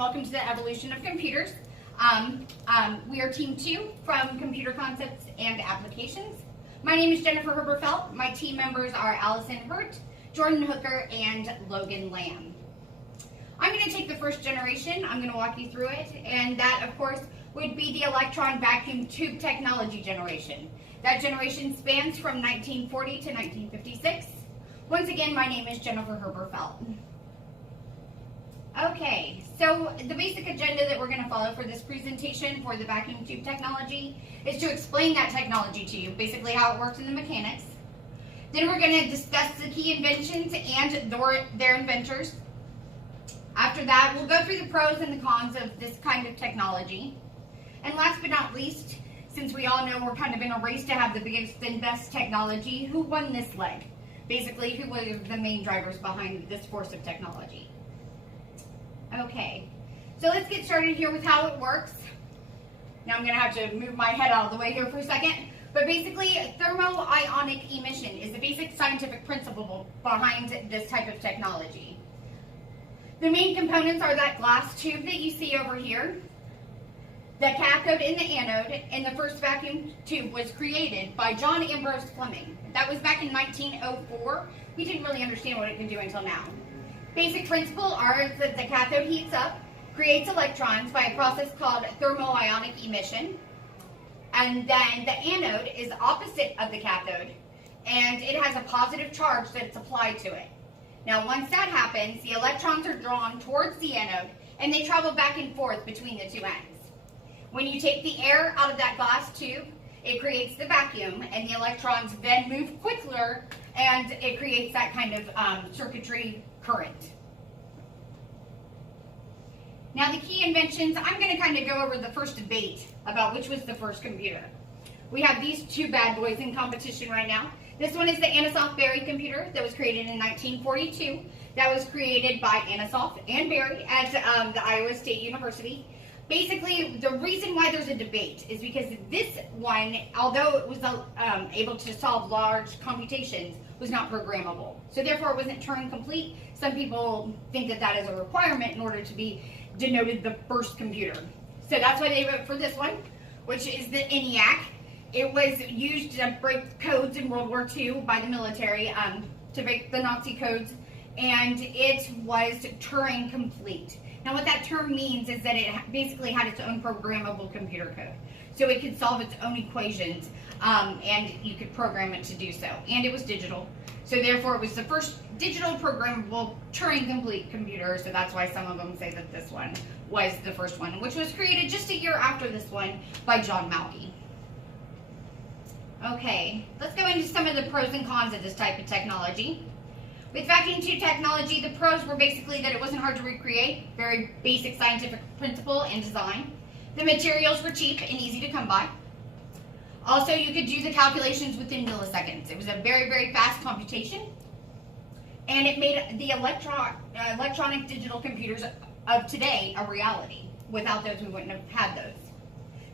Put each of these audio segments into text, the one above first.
welcome to the evolution of computers. We are Team 2 from Computer Concepts and Applications. My name is Jennifer Herberfeld. My team members are Allison Hurt, Jordan Hooker, and Logan Lamb. I'm going to take the first generation. I'm going to walk you through it, and that, of course, would be the electron vacuum tube technology generation. That generation spans from 1940 to 1956. Once again, my name is Jennifer Herberfeld. Okay, so the basic agenda that we're going to follow for this presentation for the vacuum tube technology is to explain that technology to you, basically how it works in the mechanics. Then we're going to discuss the key inventions and their inventors. After that, we'll go through the pros and the cons of this kind of technology. And last but not least, since we all know we're kind of in a race to have the biggest and best technology, who won this leg? Basically, who were the main drivers behind this force of technology? Okay, so let's get started here with how it works. Now I'm going to have to move my head out of the way here for a second. But basically, thermo-ionic emission is the basic scientific principle behind this type of technology. The main components are that glass tube that you see over here, the cathode and the anode, and the first vacuum tube was created by John Ambrose Fleming. That was back in 1904. We didn't really understand what it could do until now. Basic principle are that the cathode heats up, creates electrons by a process called thermo-ionic emission, and then the anode is opposite of the cathode, and it has a positive charge that's applied to it. Now once that happens, the electrons are drawn towards the anode, and they travel back and forth between the two ends. When you take the air out of that glass tube, it creates the vacuum, and the electrons then move quicker, and it creates that kind of circuitry current. Now the key inventions, I'm going to kind of go over the first debate about which was the first computer. We have these two bad boys in competition right now. This one is the Anasoff Berry computer that was created in 1942. That was created by Anasoff and Berry at the Iowa State University. Basically, the reason why there's a debate is because this one, although it was able to solve large computations, was not programmable. So therefore, it wasn't Turing complete. Some people think that that is a requirement in order to be denoted the first computer. So that's why they vote for this one, which is the ENIAC. It was used to break codes in World War II by the military, to break the Nazi codes, and it was Turing complete. Now what that term means is that it basically had its own programmable computer code. So it could solve its own equations, and you could program it to do so. And it was digital. So therefore it was the first digital programmable Turing complete computer, so that's why some of them say that this one was the first one, which was created just a year after this one by John Malky. Okay, let's go into some of the pros and cons of this type of technology. With vacuum tube technology, the pros were basically that it wasn't hard to recreate, very basic scientific principle and design. The materials were cheap and easy to come by. Also, you could do the calculations within milliseconds. It was a very, very fast computation. And it made the electronic digital computers of today a reality. Without those, we wouldn't have had those.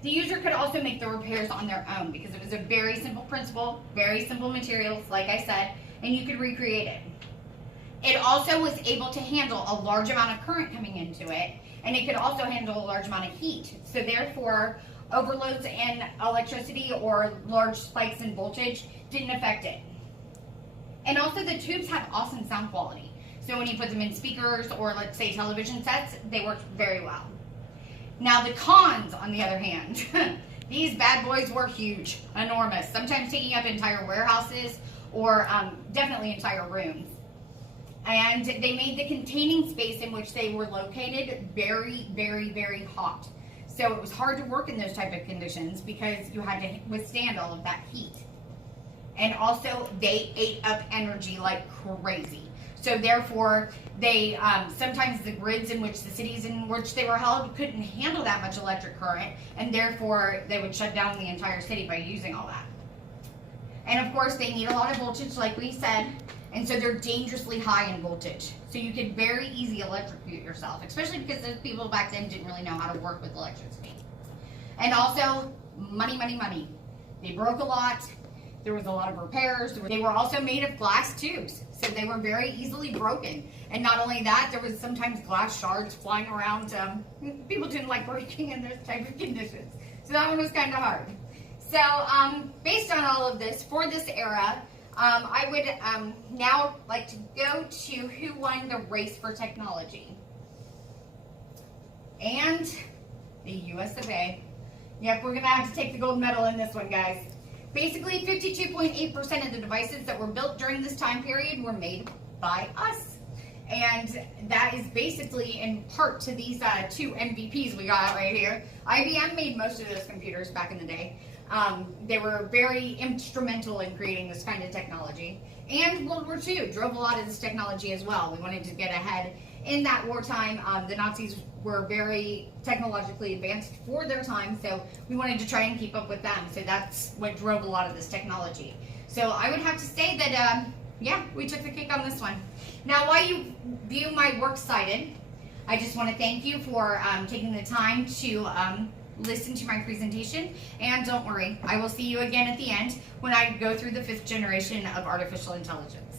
The user could also make the repairs on their own because it was a very simple principle, very simple materials, like I said, and you could recreate it. It also was able to handle a large amount of current coming into it, and it could also handle a large amount of heat. So therefore, overloads in electricity or large spikes in voltage didn't affect it. And also the tubes have awesome sound quality. So when you put them in speakers or let's say television sets, they worked very well. Now the cons, on the other hand, these bad boys were huge, enormous, sometimes taking up entire warehouses or definitely entire rooms. And they made the containing space in which they were located very, very, very hot. So it was hard to work in those type of conditions because you had to withstand all of that heat. And also they ate up energy like crazy. So therefore, they sometimes the grids in which the cities in which they were held couldn't handle that much electric current, and therefore they would shut down the entire city by using all that. And of course, they need a lot of voltage, like we said, and so they're dangerously high in voltage. So you could very easily electrocute yourself, especially because those people back then didn't really know how to work with electricity. And also, money, money, money. They broke a lot. There was a lot of repairs. They were also made of glass tubes, so they were very easily broken. And not only that, there was sometimes glass shards flying around. People didn't like working in those type of conditions. So that one was kind of hard. So based on all of this, for this era, I would now like to go to who won the race for technology. And the US of A. Yep, we're going to have to take the gold medal in this one, guys. Basically, 52.8% of the devices that were built during this time period were made by us. And that is basically in part to these two MVPs we got right here. IBM made most of those computers back in the day. They were very instrumental in creating this kind of technology. And World War II drove a lot of this technology as well. We wanted to get ahead in that wartime. The Nazis were very technologically advanced for their time, so we wanted to try and keep up with them. So that's what drove a lot of this technology. So I would have to say that, yeah, we took the cake on this one. Now, while you view my works cited, I just want to thank you for taking the time to listen to my presentation. And don't worry, I will see you again at the end when I go through the 5th generation of artificial intelligence.